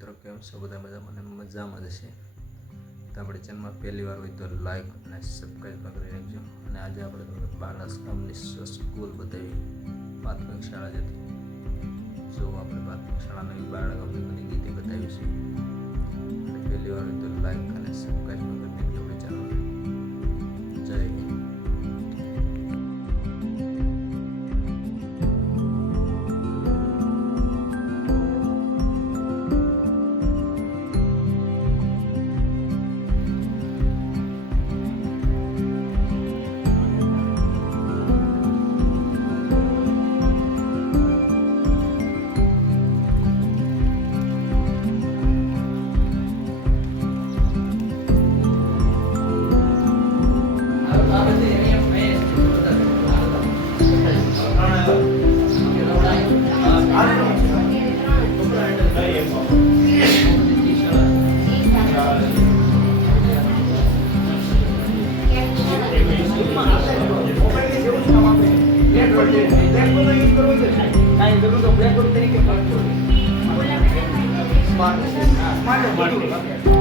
મિત્રો કેમ છો? બધા મજામાં જ છે. તો આપણી ચેનલમાં પહેલી વાર હોય તો લાઈક અને સબસ્ક્રાઈબ કરી રાખજો. અને આજે આપણે તમને બારસ ગામની સ્કૂલ બતાવી, પ્રાથમિક શાળા જતી. જો આપણે પ્રાથમિક શાળાની બારડા ગામની બની ગઈ તે બતાવી છે. અને પહેલી વાર હોય તો લાઈક અને સબસ્ક્રાઈબ કરી દેજો આપણી ચેનલને. જય હિન્દ. Smart.